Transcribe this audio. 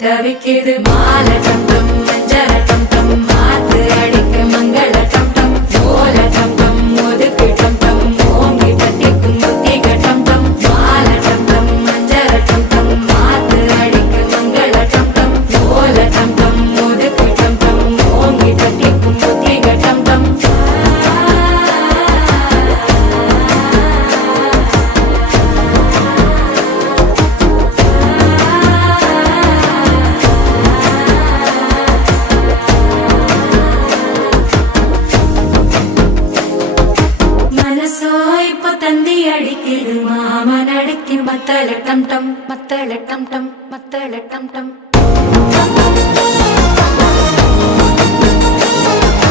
தவிக்குது மாலை டம் டம் மஞ்சள டம் டம் மாத்து அடிக்க மங்கள டம் டம் ஓல டம் டம் ஒதுக்கு டம் டம் ஓங்கி தட்டிக்கும் புத்திக டம் டம் மாலை டம் டம் மஞ்சள டம் டம் மாத்து அடிக்க மங்கள டம் டம் ஓல டம் டம் ஒதுக்கு டம் டம் ஓங்கி தட்டிக்கும் புத்திக டம் டம் தந்தி அடிக்குது மாமன் அடிக்கு மத்தள டம் டம் மத்தள டம் டம் மத்தள டம் டம்